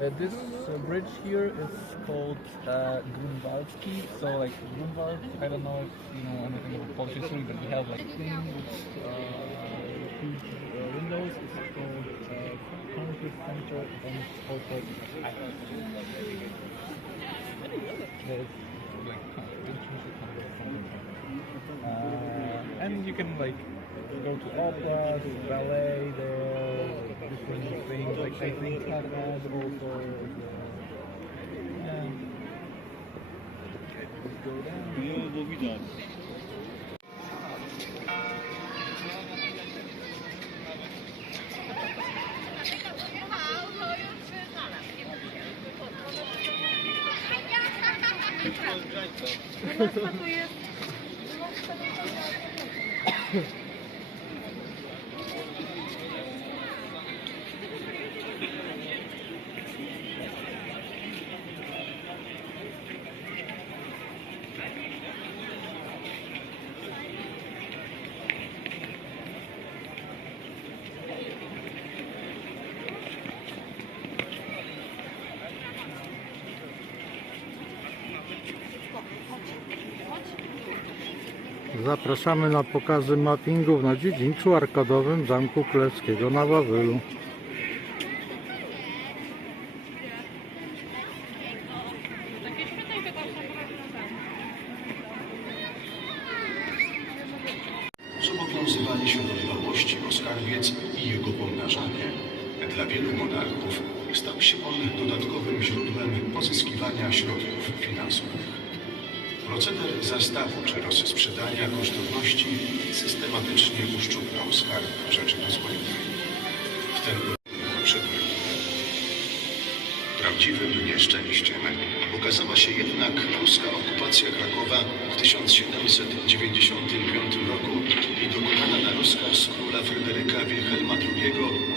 Uh, this uh, bridge here is called uh, Grunwaldski. So like Grunwald, I don't know if you know anything about Polish history, but we have like thing with uh, huge uh, windows. It's called Congress Center and. Uh, and you can like go to opera, ballet there, different things like I think Harvard also. Yeah. Let's go down. No, bo widać. Zapraszamy na pokazy mappingów na dziedzińcu arkadowym Zamku Królewskiego na Wawelu. Prawdziwym nieszczęściem okazała się jednak ruska okupacja Krakowa w 1795 roku i dokonana na rozkaz króla Fryderyka Wilhelma II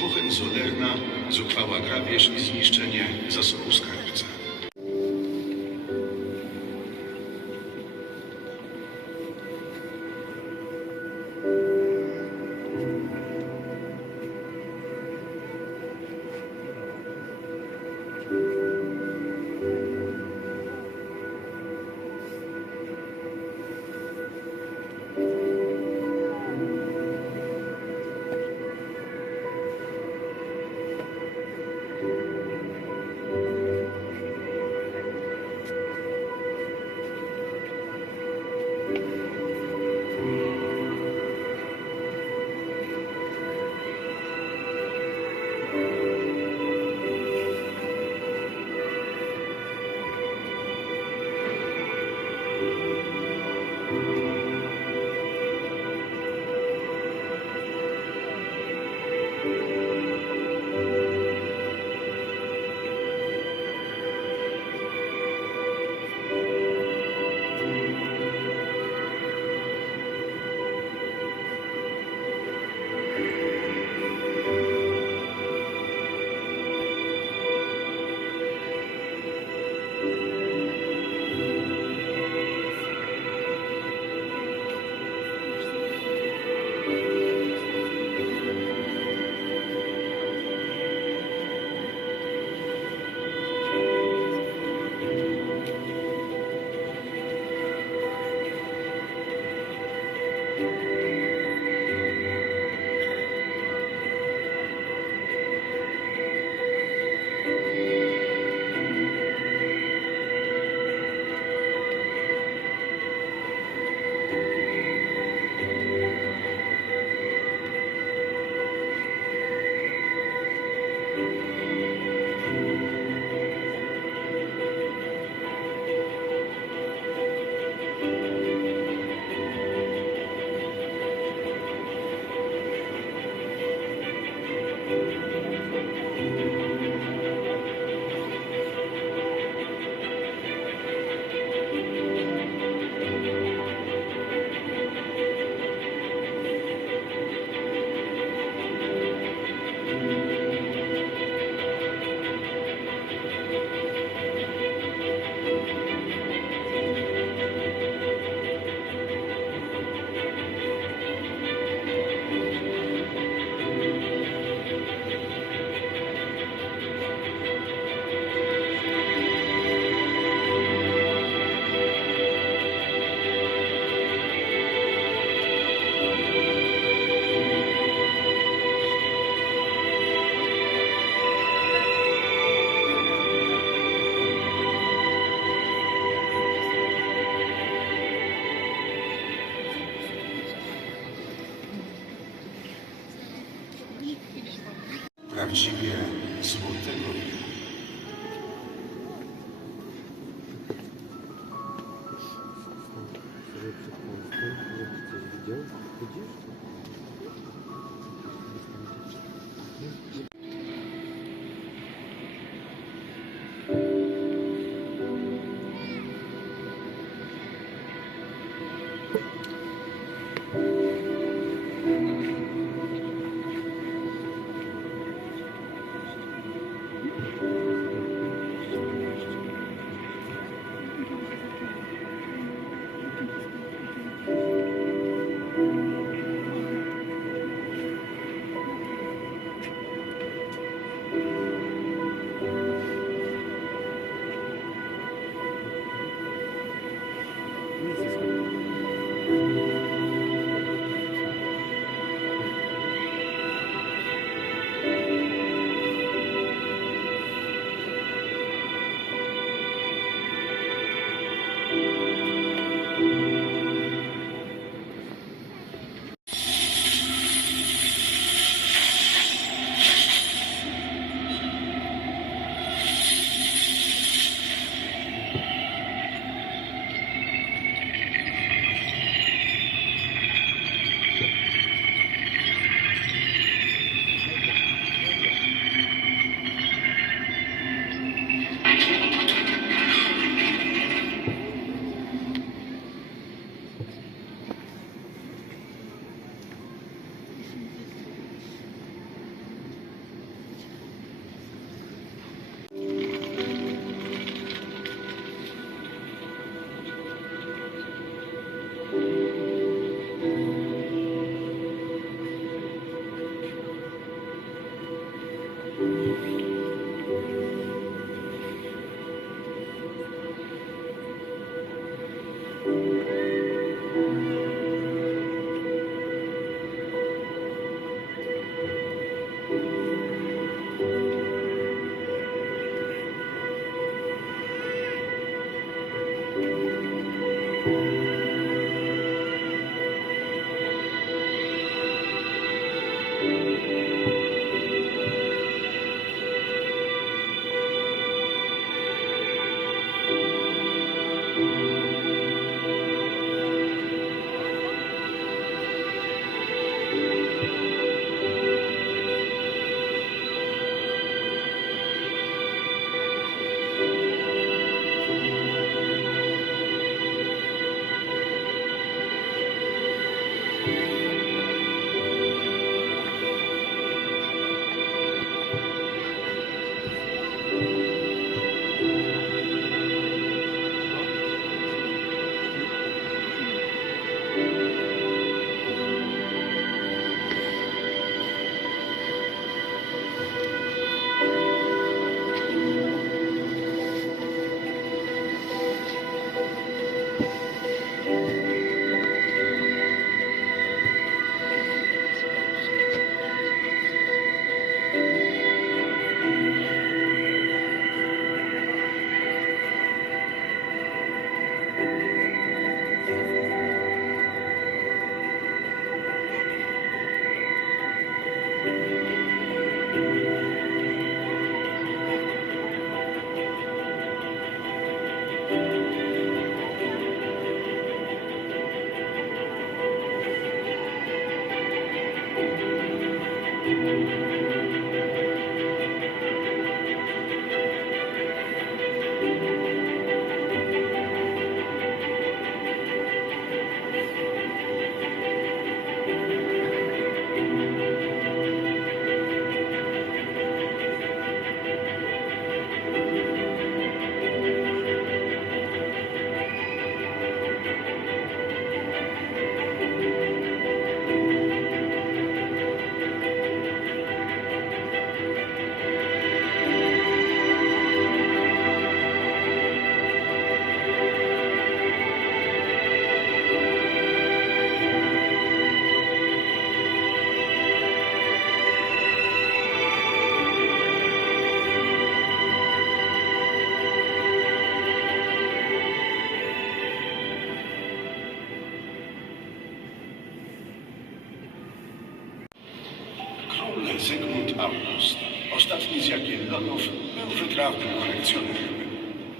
Hohenzollerna zuchwała grabież i zniszczenie zasobu skarbca. 你自己做。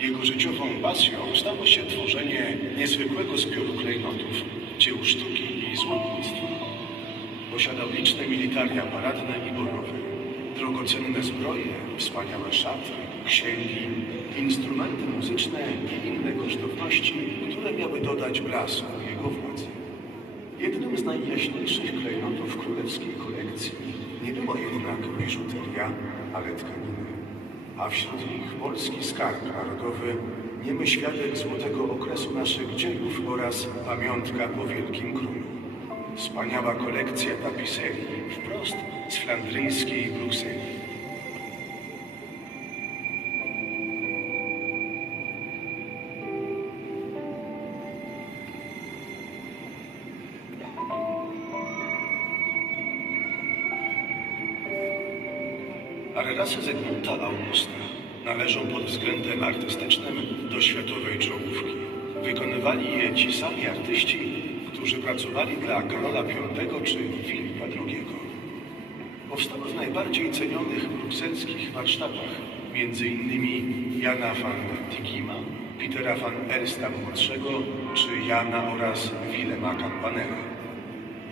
Jego życiową pasją stało się tworzenie niezwykłego zbioru klejnotów, dzieł sztuki i złotnictwa. Posiadał liczne militaria paradne i bojowe, drogocenne zbroje, wspaniałe szaty, księgi, instrumenty muzyczne i inne kosztowności, które miały dodać blask jego władzy. Jednym z najjaśniejszych klejnotów królewskiej kolekcji nie była jednak biżuteria, ale tkaniny. A wśród nich polski skarb narodowy, niemy świadek złotego okresu naszych dziejów oraz pamiątka po Wielkim Królu. Wspaniała kolekcja tapiserii, wprost z flandryjskiej Brukseli. Arerasy Zygmunta Augusta należą pod względem artystycznym do światowej czołówki. Wykonywali je ci sami artyści, którzy pracowali dla Karola V czy Filipa II. Powstały w najbardziej cenionych brukselskich warsztatach, innymi Jana van Dikima, Petera van Elsta młodszego czy Jana oraz Wilema Campanella.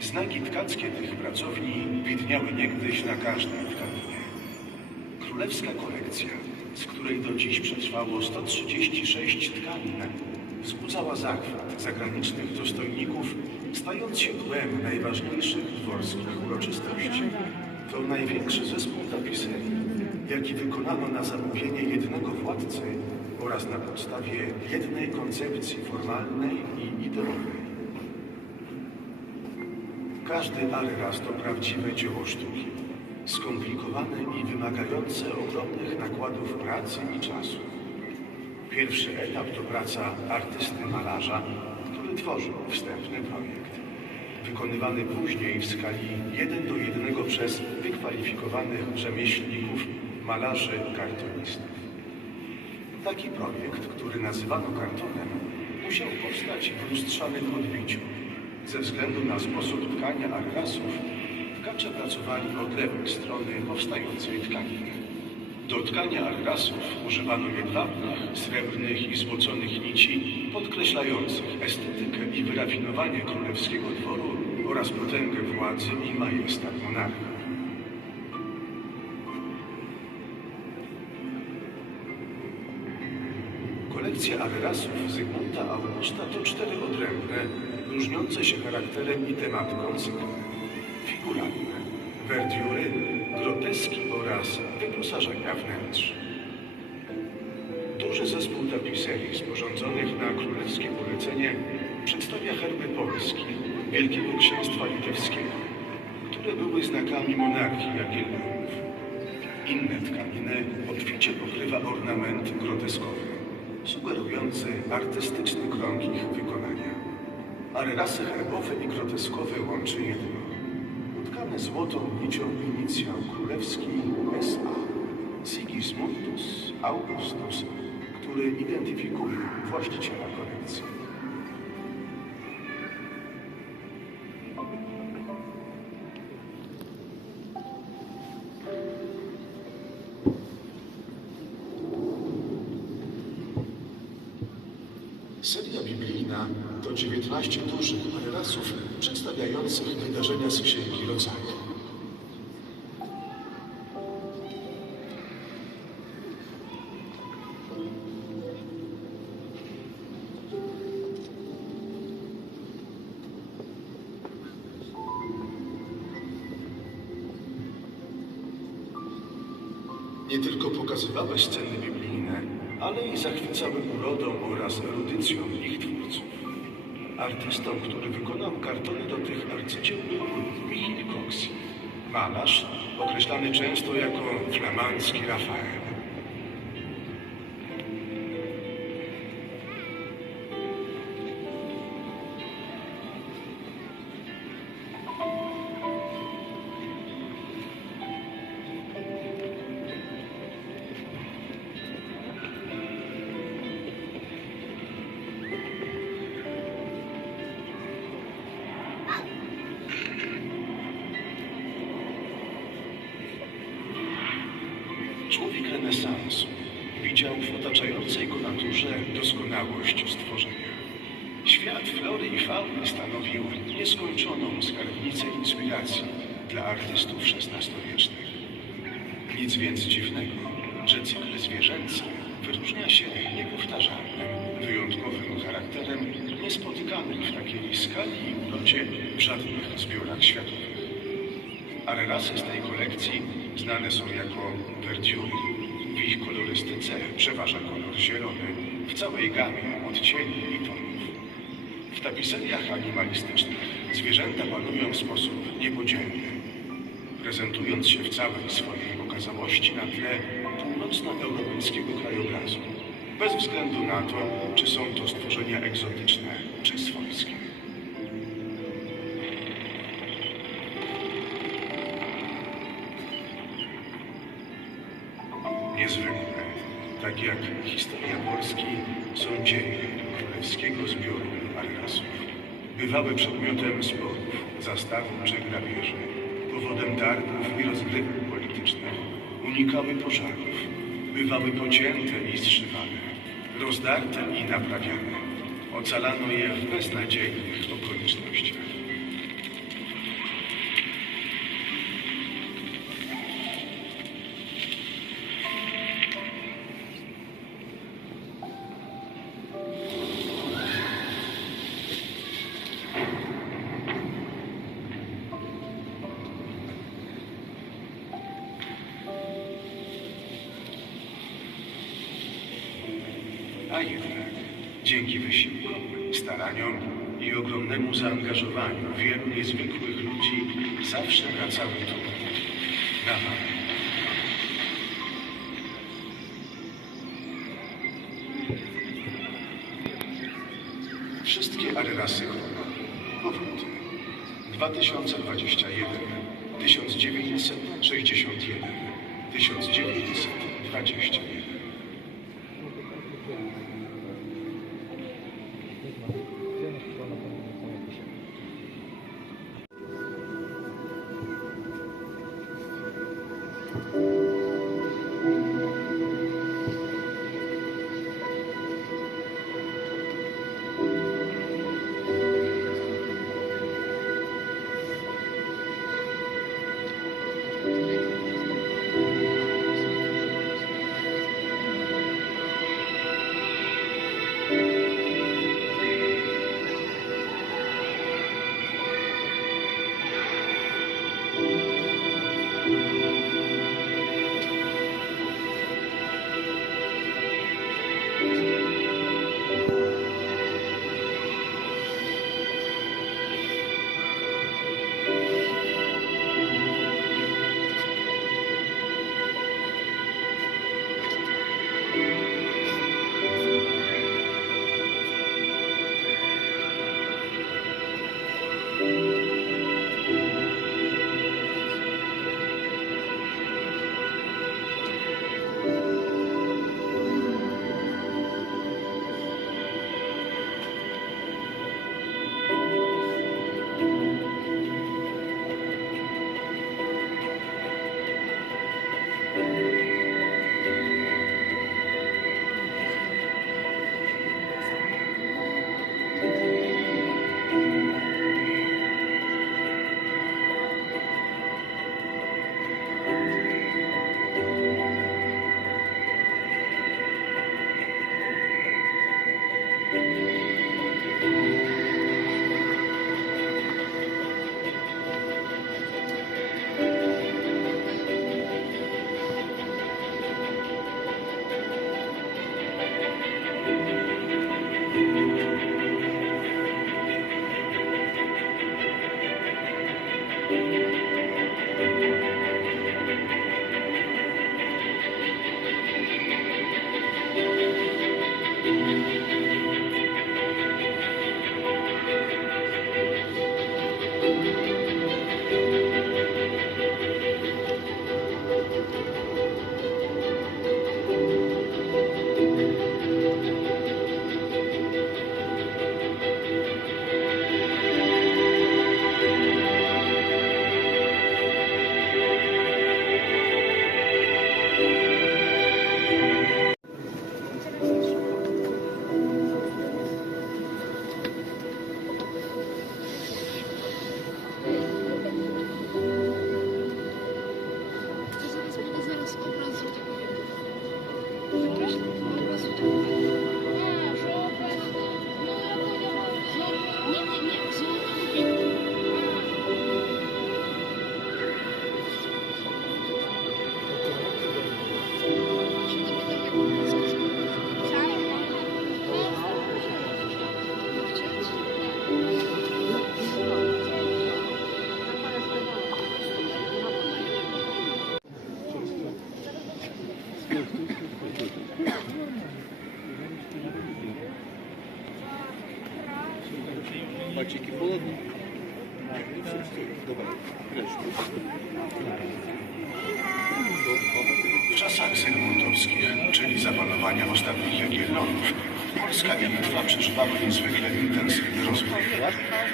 Znaki tkackie tych pracowni widniały niegdyś na każdej tkaninie. Królewska kolekcja, z której do dziś przetrwało 136 tkanin, wzbudzała zachwyt zagranicznych dostojników, stając się tłem najważniejszych dworskich uroczystości. To największy zespół tapiserii, jaki wykonano na zamówienie jednego władcy oraz na podstawie jednej koncepcji formalnej i ideowej. Każdy aryras to prawdziwe dzieło sztuki, skomplikowane i wymagające ogromnych nakładów pracy i czasu. Pierwszy etap to praca artysty malarza, który tworzył wstępny projekt. Wykonywany później w skali 1 do 1 przez wykwalifikowanych rzemieślników, malarzy, kartonistów. Taki projekt, który nazywano kartonem, musiał powstać w lustrzanym odbiciu. Ze względu na sposób tkania arrasów, tkacze pracowali od lewej strony powstającej tkaniny. Do tkania arrasów używano jedwabnych, srebrnych i złoconych nici, podkreślających estetykę i wyrafinowanie królewskiego dworu oraz potęgę władzy i majestat monarcha. Kolekcja arrasów Zygmunta Augusta to cztery odrębne, różniące się charakterem i tematyką cykly. Figuralne, werdiury, groteski oraz wyposażenia wnętrz. Duży zespół tapiserii sporządzonych na królewskie polecenie przedstawia herby Polski, Wielkiego Księstwa Litewskiego, które były znakami monarchii Jagiellonów. Inne tkaniny obficie pokrywa ornament groteskowy, sugerujący artystyczny krąg ich wykonania. Arerasy herbowe i groteskowe łączy jedno. Złotą nicią inicjał królewski S.A. Sigismundus Augustus, który identyfikuje właściciela kolekcji. 12 dużych relacjów przedstawiających wydarzenia z Księgi Rodzaju. Nie tylko pokazywały sceny biblijne, ale i zachwycały urodą oraz erudycją ich twórców. Artystą, który wykonał kartony do tych arcydzieł był Michil Coxi, malarz określany często jako flamandzki Rafael. Doskonałość stworzenia. Świat flory i fauny stanowił nieskończoną skarbnicę inspiracji dla artystów XVI-wiecznych. Nic więc dziwnego, że cykl zwierzęcy wyróżnia się niepowtarzalnym, wyjątkowym charakterem niespotykanym w takiej skali i urodzie w żadnych zbiorach światowych. Arerasy z tej kolekcji znane są jako verdiury. W ich kolorystyce przeważa kolor zielony w całej gamie odcieni i tonów. W tapiseriach animalistycznych zwierzęta panują w sposób niepodzielny, prezentując się w całej swojej okazałości na tle północnoeuropejskiego krajobrazu, bez względu na to, czy są to stworzenia egzotyczne czy swojskie. Niezwykłe, tak jak historia są dzieje królewskiego zbioru Arrasów. Bywały przedmiotem sporów, zastawów czy grabieży, powodem targów i rozgrywek politycznych, unikały pożarów, bywały pocięte i zszywane, rozdarte i naprawiane. Ocalano je w beznadziejnych okolicznościach. A jednak dzięki wysiłkom, staraniom i ogromnemu zaangażowaniu wielu niezwykłych ludzi zawsze wracały tu, na. Wszystkie arerasy chronologii. Powrót. 2021, 1961, 1921. ostatnich Jagiellonów, Polska i Litwa przeżywały niezwykle intensywny rozwój.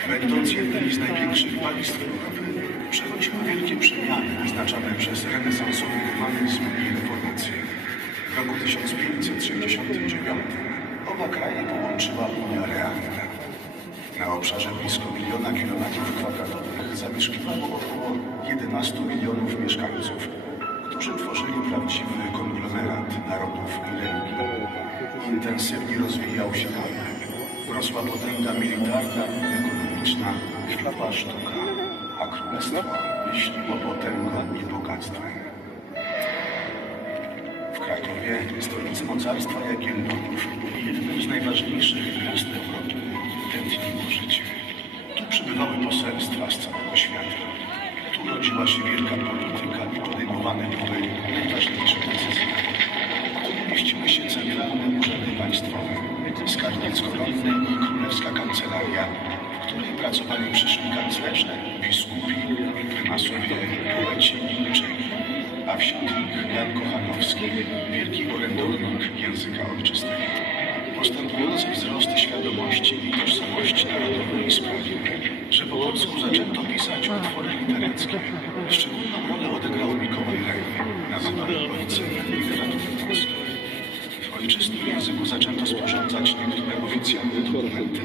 Będąc jednymi z największych państw Europy, przechodziły wielkie przemiany wyznaczane przez renesansowy humanizm i reformację. W roku 1569 oba kraje połączyła Unia Realna. Na obszarze blisko miliona kilometrów kwadratowych zamieszkiwało około 11 milionów mieszkańców, którzy tworzyli prawdziwy konglomerat narodów i religii. Intensywnie rozwijał się handel. Rosła potęga militarna i ekonomiczna, kwitła sztuka, a królestwo myśliło potęgą i bogactwem. W Krakowie, stolicy mocarstwa Jagiellonów jednym z najważniejszych miast Europy, tętniło życie. Tu przybywały poselstwa z całego świata. Tu rodziła się wielka polityka podejmowane najważniejsze decyzje. Mieściły się centralne urzędy państwowe, skarbiec koronny i królewska kancelaria, w której pracowali przyszli kanclerze, biskupi, prymasowie, poeci i uczeni a wśród nich Jan Kochanowski, wielki orędownik języka ojczystego. Postępujący wzrost świadomości i tożsamości narodowej sprawił, że po polsku zaczęto pisać utwory literackie. Szczególną Right.